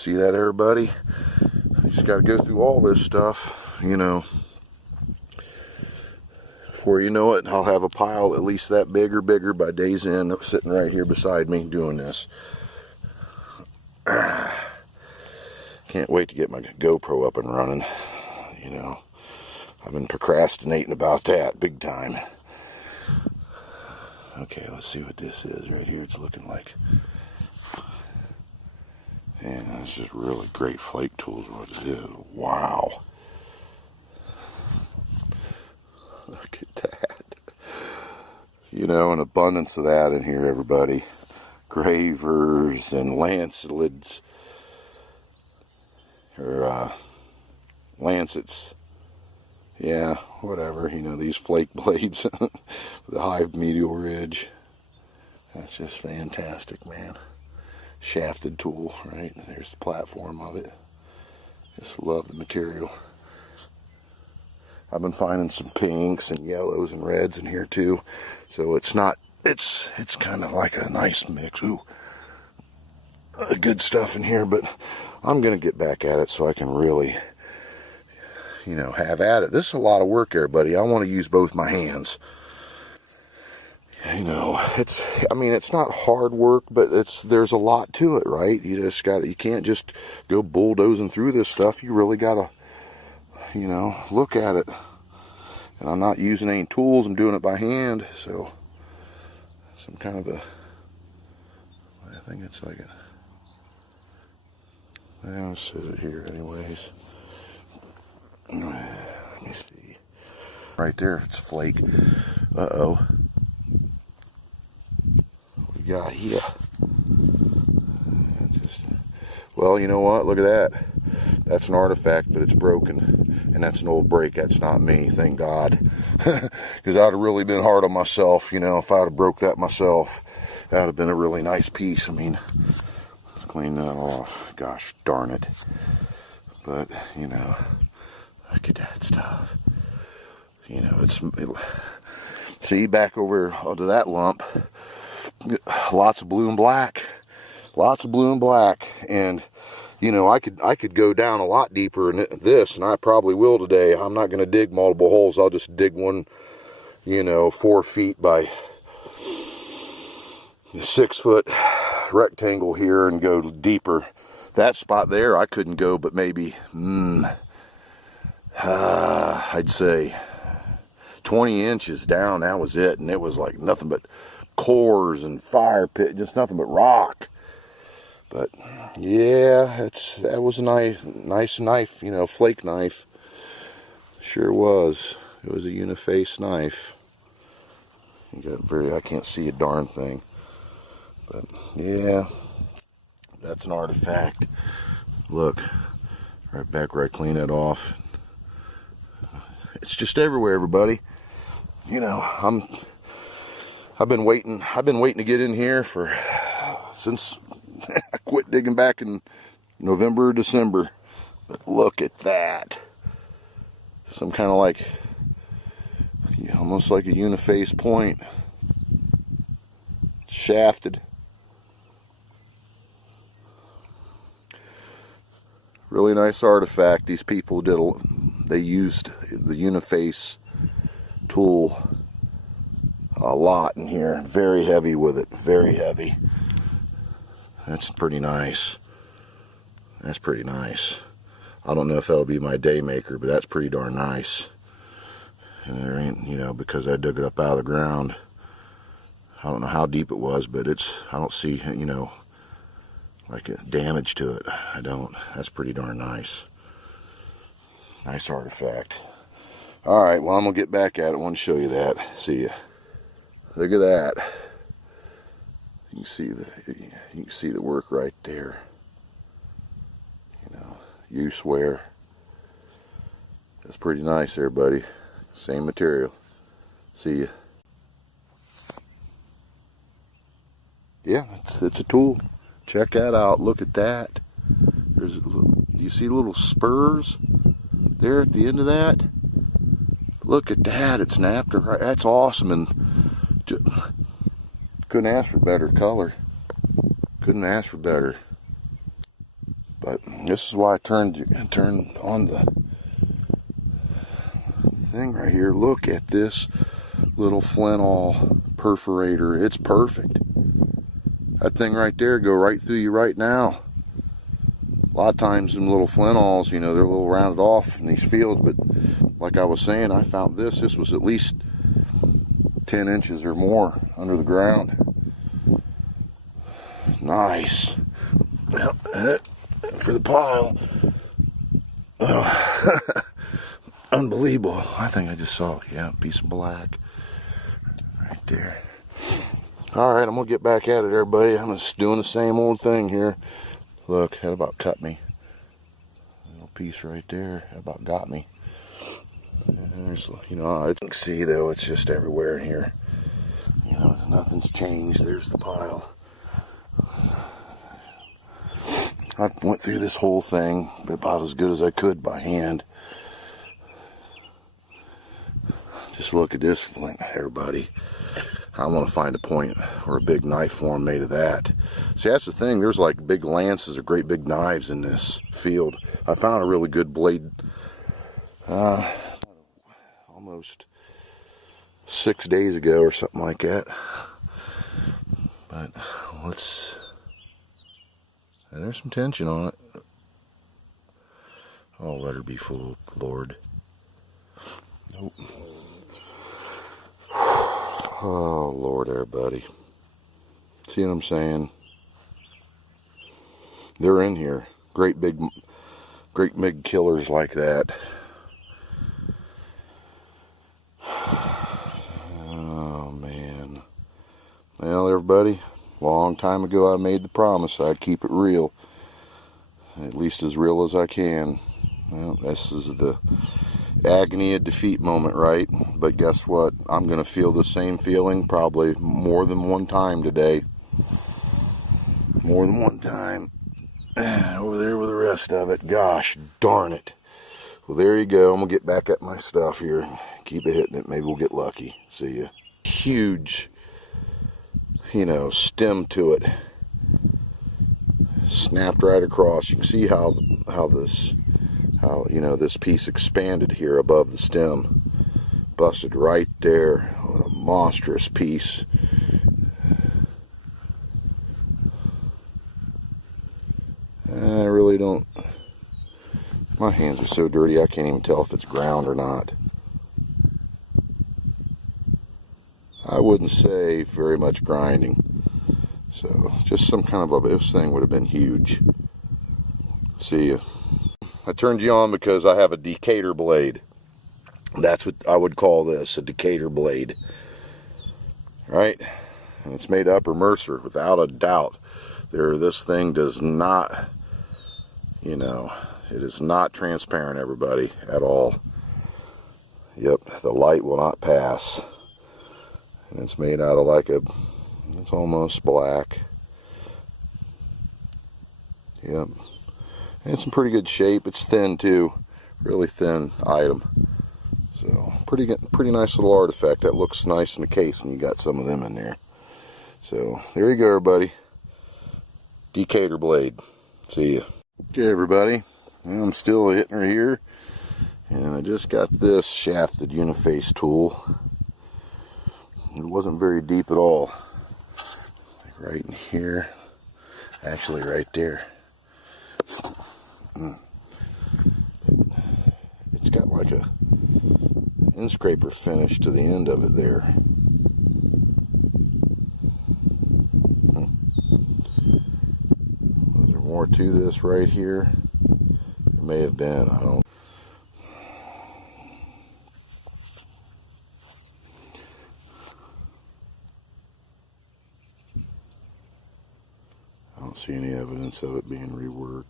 See that, everybody? You just got to go through all this stuff, you know. Before you know it, I'll have a pile at least that big or bigger by day's end sitting right here beside me doing this. Can't wait to get my GoPro up and running. You know, I've been procrastinating about that big time. Okay, let's see what this is right here. It's looking like, man, it's just really great flake tools. What it is. Wow. Look at that. You know, an abundance of that in here, everybody. Gravers and lancets, or lancets. Yeah, whatever. You know, these flake blades, the high medial ridge. That's just fantastic, man. Shafted tool, right? There's the platform of it. Just love the material. I've been finding some pinks and yellows and reds in here too. So it's not, it's kind of like a nice mix. Ooh, good stuff in here, but I'm going to get back at it so I can really, you know, have at it. This is a lot of work, everybody. I want to use both my hands. You know, I mean, it's not hard work, but there's a lot to it, right? You can't just go bulldozing through this stuff. You really got to, you know, look at it. And I'm not using any tools. I'm doing it by hand. So, some kind of a, I think it's like I'll sit it here anyways. Let me see. Right there, it's flake. Uh-oh. What we got here? Well, you know what? Look at that. That's an artifact, but it's broken. And that's an old break. That's not me, thank God. Because I'd have really been hard on myself, you know, if I'd have broke that myself. That would have been a really nice piece. I mean, let's clean that off. Gosh darn it. But, you know, look at that stuff. You know, see, back over to that lump, lots of blue and black. Lots of blue and black. And, you know, I could go down a lot deeper in this, and I probably will today. I'm not going to dig multiple holes. I'll just dig one, you know, 4 feet by 6 foot rectangle here and go deeper. That spot there, I couldn't go, but maybe, I'd say 20 inches down. That was it, and it was like nothing but cores and fire pit, just nothing but rock. But yeah, that was a nice knife, you know, flake knife. Sure was. It was a uniface knife. I can't see a darn thing. But yeah, that's an artifact. Look, right back where I clean it off. It's just everywhere, everybody. You know, I've been waiting to get in here since I quit digging back in November or December. But look at that. Some kind of like, almost like a uniface point. Shafted. Really nice artifact. These people they used the uniface tool a lot in here. Very heavy with it. Very heavy. That's pretty nice. That's pretty nice. I don't know if that'll be my day maker, but that's pretty darn nice. And there ain't, you know, because I dug it up out of the ground. I don't know how deep it was, but I don't see, you know, like a damage to it. I don't. That's pretty darn nice. Nice artifact. All right, well, I'm going to get back at it. I want to show you that. See ya. Look at that. You can see the work right there. You know, you swear. That's pretty nice there, buddy. Same material. See ya. Yeah, it's a tool. Check that out. Look at that. Do you see little spurs there at the end of that? Look at that. It's an after. That's awesome. And couldn't ask for better color. Couldn't ask for better. But this is why I turned on the thing right here. Look at this little Flinall perforator. It's perfect. That thing right there go right through you right now. A lot of times them little Flinalls, you know, they're a little rounded off in these fields, but like I was saying, I found this was at least 10 inches or more under the ground. Nice. For the pile. Oh, unbelievable. I think I just saw, yeah, a piece of black right there. All right, I'm going to get back at it, everybody. I'm just doing the same old thing here. Look, that about cut me. A little piece right there, that about got me. And there's, you know, I can see, though, it's just everywhere in here. You know, nothing's changed. There's the pile. I went through this whole thing about as good as I could by hand. Just look at this thing, everybody. I want to find a point or a big knife form made of that. See, that's the thing. There's like big lances or great big knives in this field. I found a really good blade almost 6 days ago or something like that. But let's... There's some tension on it. Oh, let her be full, Lord. Nope. Oh, Lord, everybody. See what I'm saying? They're in here. Great big killers like that. Oh, man. Well, everybody, long time ago I made the promise I'd keep it real. At least as real as I can. Well, this is the agony of defeat moment, right? But guess what? I'm going to feel the same feeling probably more than one time today. More than one time. Over there with the rest of it. Gosh darn it. Well, there you go. I'm going to get back at my stuff here. Keep it hitting it. Maybe we'll get lucky. See ya. Huge, you know, stem to it. Snapped right across. You can see how you know, this piece expanded here above the stem. Busted right there. What a monstrous piece. I really don't... My hands are so dirty I can't even tell if it's ground or not. I wouldn't say very much grinding. So, just some kind of this thing would have been huge. See ya. I turned you on because I have a Decatur blade. That's what I would call this, a Decatur blade. Right? And it's made of Upper Mercer, without a doubt. This thing does not, you know, it is not transparent, everybody, at all. Yep, the light will not pass. And it's made out of like it's almost black. Yep. And it's in pretty good shape. It's thin too. Really thin item. So pretty nice little artifact. That looks nice in the case when you got some of them in there. So there you go, everybody. Decatur blade. See ya. Okay, everybody. I'm still hitting her here. And I just got this shafted Uniface tool. It wasn't very deep at all. Like right in here. Actually right there. It's got like a end scraper finish to the end of it there. Was there more to this right here? There may have been, I don't. I don't see any evidence of it being reworked.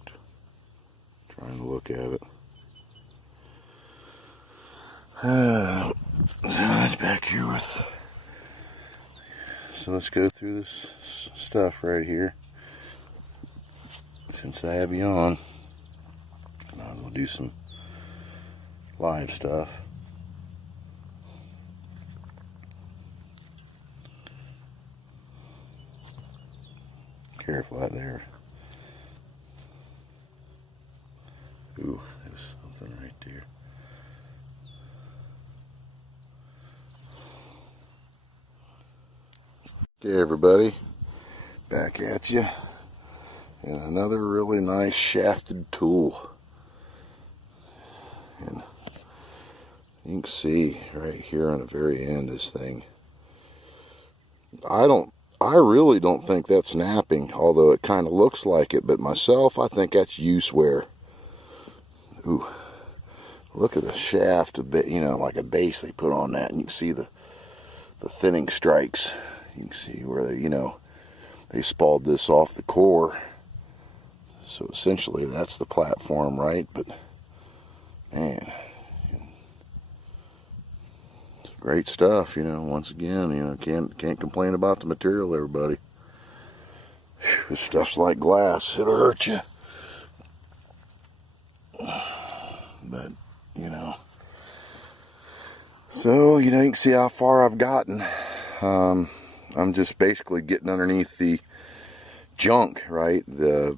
Trying to look at it. It's back here with. So let's go through this stuff right here. Since I have you on, might as well do some live stuff. Careful out there. there. Okay, everybody, back at you, and another really nice shafted tool. And you can see right here on the very end, this thing. I really don't think that's napping, although it kind of looks like it. But myself, I think that's use wear. Ooh, look at the shaft a bit, you know, like a base they put on that, and you can see the thinning strikes. You can see where they, you know, they spalled this off the core. So essentially, that's the platform, right? But man, it's great stuff. You know, once again, you know, can't complain about the material, everybody. This stuff's like glass; it'll hurt you. But you know, so you know, you can see how far I've gotten. I'm just basically getting underneath the junk, right? The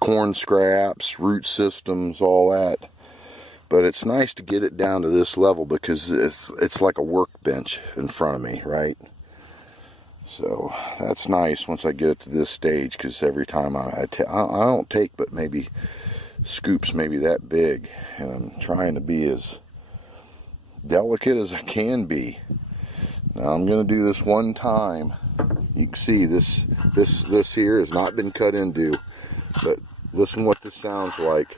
corn scraps, root systems, all that. But it's nice to get it down to this level because it's like a workbench in front of me, right? So that's nice once I get it to this stage, because every time I don't take but maybe scoops maybe that big, and I'm trying to be as delicate as I can be. Now I'm going to do this one time. You can see this here has not been cut into, but listen what this sounds like.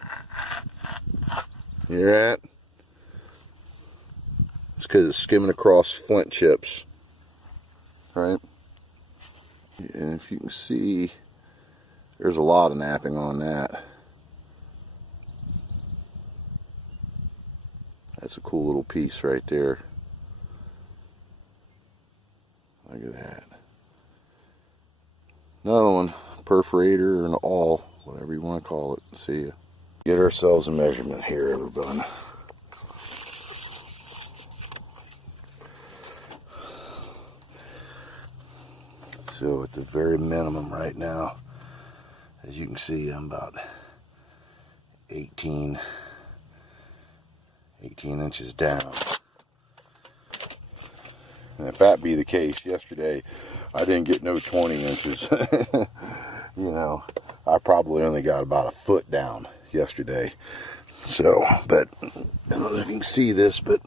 Hear that? It's because it's skimming across flint chips, right? And if you can see, there's a lot of napping on that. That's a cool little piece right there. Look at that. Another one, perforator and all, whatever you want to call it. See ya. Get ourselves a measurement here, everybody. So at the very minimum right now, as you can see, I'm about 18 inches down. And if that be the case, yesterday I didn't get no 20 inches. You know, I probably only got about a foot down yesterday. So, but I don't know if you can see this, but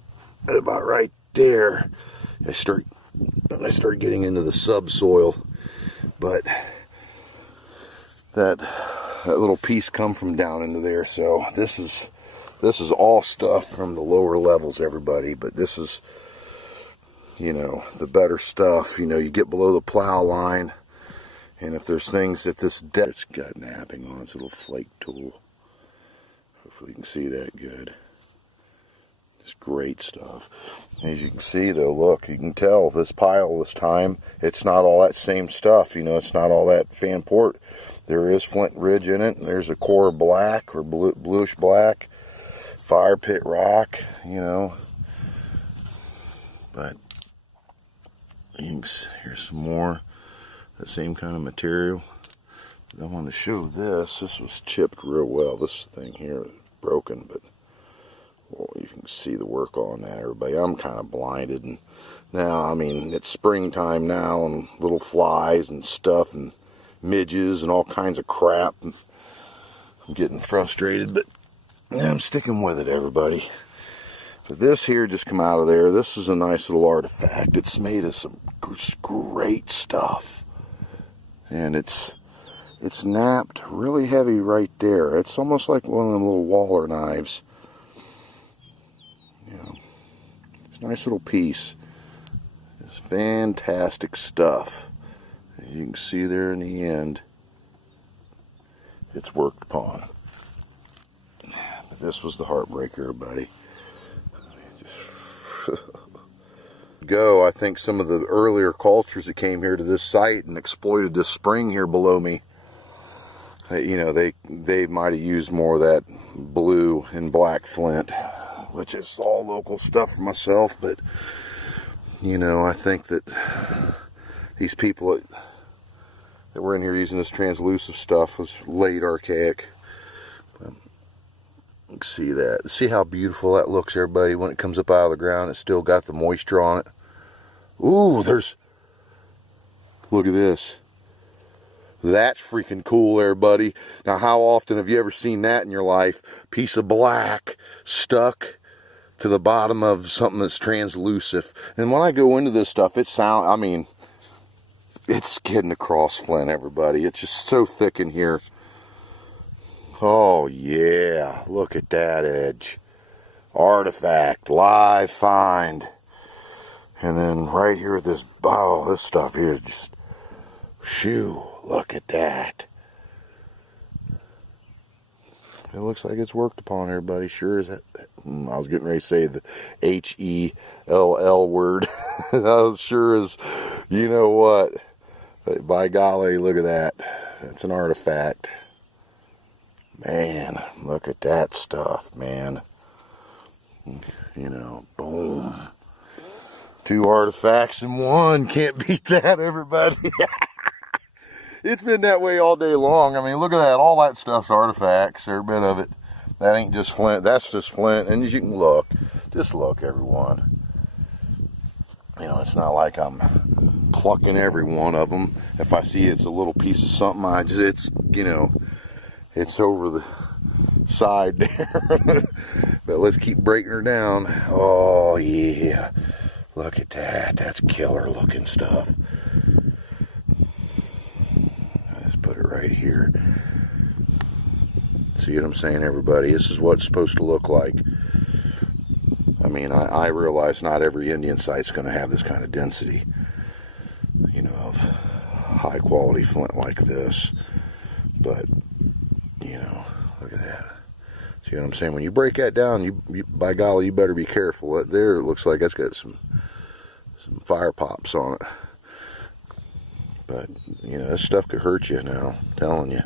about right there, I start getting into the subsoil. But that little piece come from down into there. So this is all stuff from the lower levels, everybody. But this is, you know, the better stuff. You know, you get below the plow line, and if there's things at this depth, it's got napping on its little flake tool. Hopefully you can see that good. It's great stuff. As you can see though, look, you can tell this pile this time, it's not all that same stuff. You know, it's not all that Fanport. There is Flint Ridge in it, and there's a core black or bluish black, fire pit rock, you know. But here's some more, that same kind of material. I want to show this. This was chipped real well. This thing here is broken, but well, you can see the work on that, everybody. I'm kind of blinded, and now, I mean, it's springtime now, and little flies and stuff, and midges and all kinds of crap. And I'm getting frustrated, but yeah, I'm sticking with it, everybody. But this here just come out of there. This is a nice little artifact. It's made of some great stuff, and it's napped really heavy right there. It's almost like one of them little Waller knives. You know, it's a nice little piece. It's fantastic stuff. As you can see there in the end, it's worked upon. But this was the heartbreaker, buddy. I think some of the earlier cultures that came here to this site and exploited this spring here below me, you know, they might have used more of that blue and black flint, which is all local stuff for myself. But you know, I think that these people that were in here using this translucent stuff was late archaic. See that? See how beautiful that looks, everybody? When it comes up out of the ground, it's still got the moisture on it. Ooh, look at this. That's freaking cool, everybody. Now, how often have you ever seen that in your life? Piece of black stuck to the bottom of something that's translucent. And when I go into this stuff, it's skidding across Flint, everybody. It's just so thick in here. Oh, yeah. Look at that edge. Artifact. Live find. And then right here, this stuff here is just, shoo. Look at that. It looks like it's worked upon, everybody. Sure as I was getting ready to say the H-E-L-L word. I was sure as, you know what. By golly, look at that. That's an artifact. Man, look at that stuff, man. You know, boom. 2 artifacts in one. Can't beat that, everybody. It's been that way all day long. I mean, look at that. All that stuff's artifacts. Every bit of it. That ain't just flint. That's just flint. And as you can look, just look, everyone. You know, it's not like I'm plucking every one of them. If I see it's a little piece of something, it's, you know, it's over the side there. But let's keep breaking her down. Oh, yeah. Look at that. That's killer looking stuff. Put it right here. See what I'm saying, everybody? This is what it's supposed to look like. I mean, I realize not every Indian site's going to have this kind of density, you know, of high quality flint like this. But, you know, look at that. See what I'm saying? When you break that down, you by golly, you better be careful. That there, it looks like it's got some fire pops on it. But, you know, this stuff could hurt you now, I'm telling you.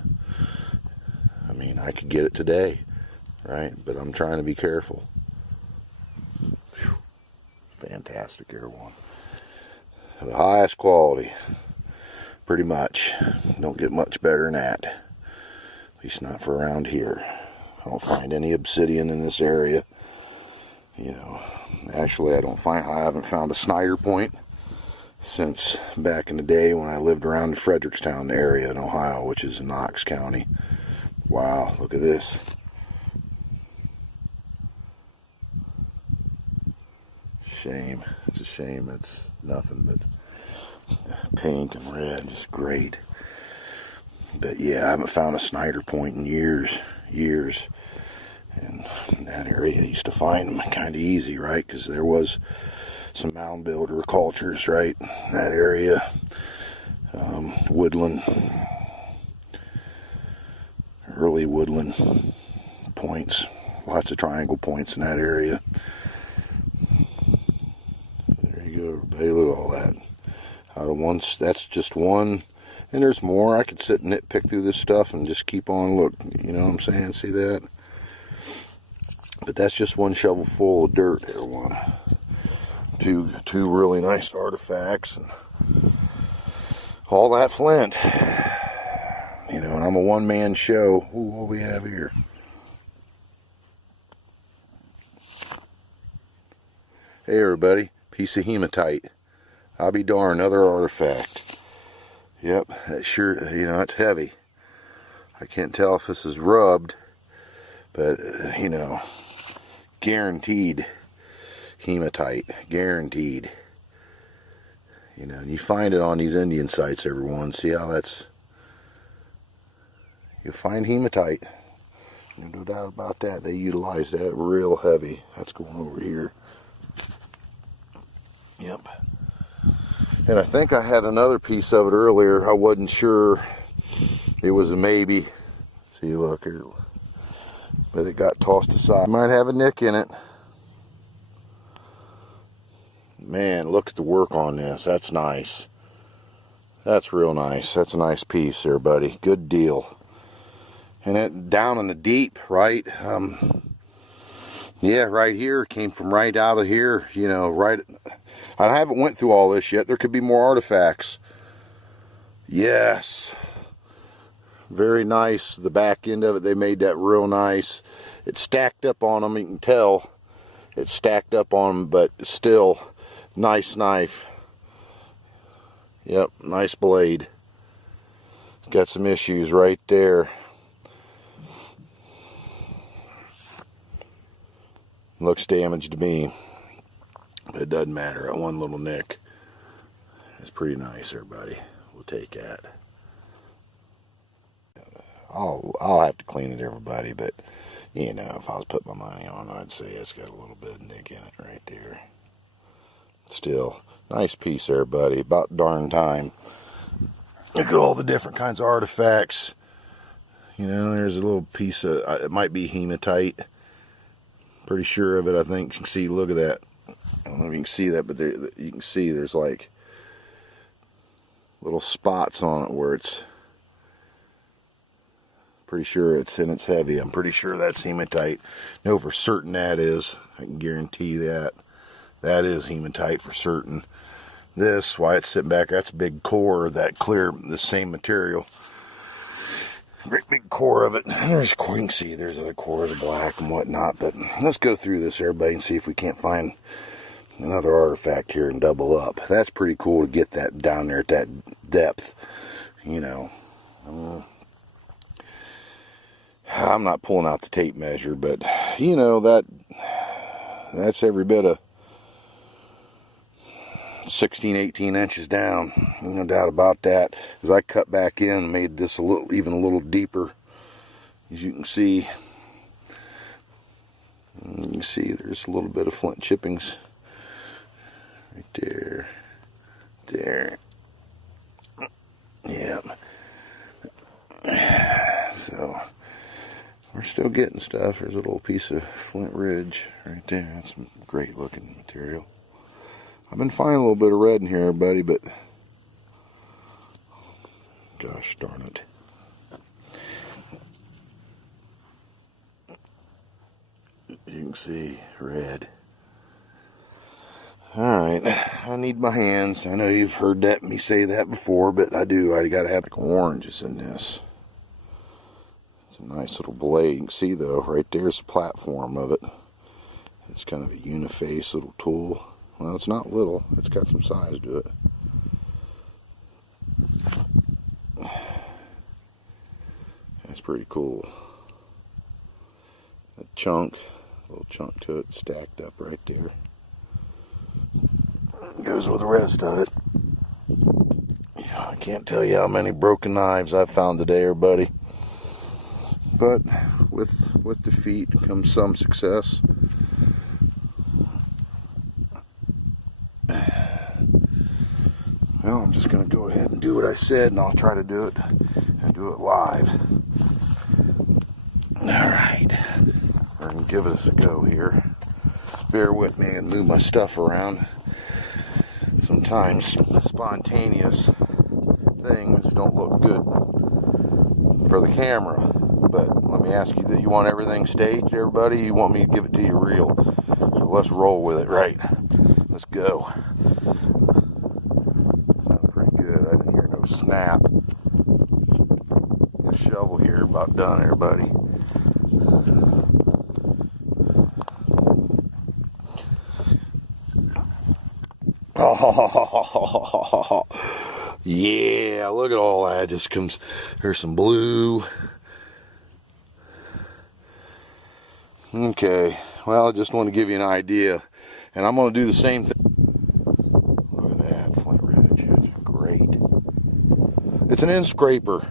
I mean, I could get it today, right? But I'm trying to be careful. Whew. Fantastic, everyone. The highest quality, pretty much. Don't get much better than that. At least not for around here. I don't find any obsidian in this area. You know, actually, I haven't found a Snyder point since back in the day when I lived around the Frederickstown area in Ohio, which is in Knox County. Wow, look at this. Shame. It's a shame. It's nothing but pink and red. Just great. But yeah, I haven't found a Snyder point in years. And in that area, I used to find them kind of easy, right? Because there was some mound builder cultures right in that area. Woodland, early woodland points, lots of triangle points in that area. There you go, everybody. Look at all that. Out of one, that's just one, and there's more. I could sit and nitpick through this stuff and just keep on look. You know what I'm saying? See that? But that's just one shovel full of dirt, everyone. Two really nice artifacts and all that flint. You know, and I'm a one-man show. Ooh, what do we have here? Hey, everybody. Piece of hematite. I'll be darned, another artifact. Yep, that sure, you know, it's heavy. I can't tell if this is rubbed, but, you know, guaranteed hematite, guaranteed. You know, you find it on these Indian sites, everyone. See how that's, you find hematite. No doubt about that. They utilize that real heavy. That's going over here. Yep. And I think I had another piece of it earlier. I wasn't sure. It was a maybe. See, look here. But it got tossed aside. Might have a nick in it. Man, look at the work on this. That's nice. That's real nice. That's a nice piece there, buddy. Good deal. And it down in the deep, right? Yeah, right here. Came from right out of here. You know, right. I haven't went through all this yet. There could be more artifacts. Yes. Very nice. The back end of it, they made that real nice. It's stacked up on them. You can tell it's stacked up on them, but still nice knife. Yep, nice blade. It's got some issues right there. Looks damaged to me, but it doesn't matter. That one little nick is pretty nice, everybody. We'll take that. I'll have to clean it, everybody, but you know, if I was putting my money on it, I'd say it's got a little bit of nick in it right there. Still, nice piece there, buddy. About darn time. Look at all the different kinds of artifacts. You know, there's a little piece of, it might be hematite. Pretty sure of it, I think. You can see, look at that. I don't know if you can see that, but there, you can see there's like little spots on it where it's, pretty sure it's heavy. I'm pretty sure that's hematite. Know for certain that is. I can guarantee that. That is hematite for certain. This, why it's sitting back, that's a big core of that clear, the same material. Great big core of it. There's, you can see there's other cores of black and whatnot, but let's go through this, everybody, and see if we can't find another artifact here and double up. That's pretty cool to get that down there at that depth, you know. I'm not pulling out the tape measure, but you know, that's every bit of 16, 18 inches down. No doubt about that. As I cut back in and made this even a little deeper, as you can see, there's a little bit of flint chippings right there. There. Yeah. So we're still getting stuff. There's a little piece of flint ridge right there. That's some great looking material. I've been finding a little bit of red in here, everybody, but gosh darn it. You can see red. Alright, I need my hands. I know you've heard me say that before, but I do. I gotta have oranges in this. It's a nice little blade. You can see though, right there's the platform of it. It's kind of a uniface little tool. Well, it's not little. It's got some size to it. That's pretty cool. A little chunk to it, stacked up right there. Goes with the rest of it. I can't tell you how many broken knives I've found today, everybody. But with defeat comes some success. Well, I'm just going to go ahead and do what I said, and I'll try to do it and do it live. Alright, we're going to give it a go here. Bear with me and move my stuff around. Sometimes spontaneous things don't look good for the camera. But let me ask you that you want everything staged, everybody? You want me to give it to you real? So let's roll with it, right? Let's go. I didn't hear no snap. The shovel here about done, everybody. Oh, yeah, look at all that. Just comes, there's some blue. Okay, well, I just want to give you an idea. And I'm going to do the same thing. Look at that, Flint Ridge. It's great. It's an end scraper.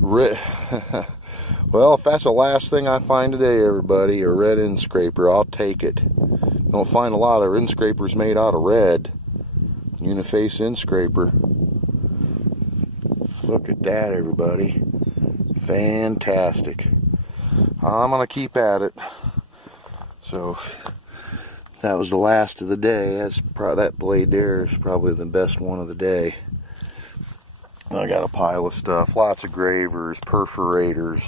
Well, if that's the last thing I find today, everybody, a red end scraper, I'll take it. Don't find a lot of end scrapers made out of red. Uniface end scraper. Look at that, everybody. Fantastic. I'm going to keep at it. So, that was the last of the day. That blade there is probably the best one of the day. I got a pile of stuff. Lots of gravers, perforators.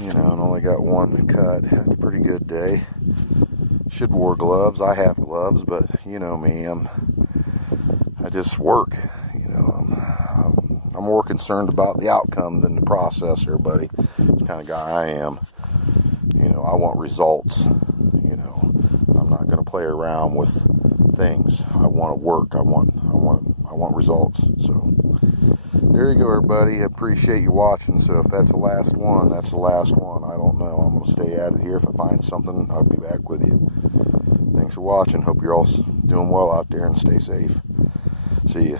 You know, and only got one cut. Had a pretty good day. Should have wore gloves. I have gloves, but you know me. I just work. You know, I'm more concerned about the outcome than the process, everybody. That's the kind of guy I am. I want results. You know, I'm not going to play around with things. I want to work. I want results. So there you go, everybody. I appreciate you watching. So if that's the last one, that's the last one. I don't know. I'm going to stay at it here. If I find something, I'll be back with you. Thanks for watching. Hope you're all doing well out there and stay safe. See ya.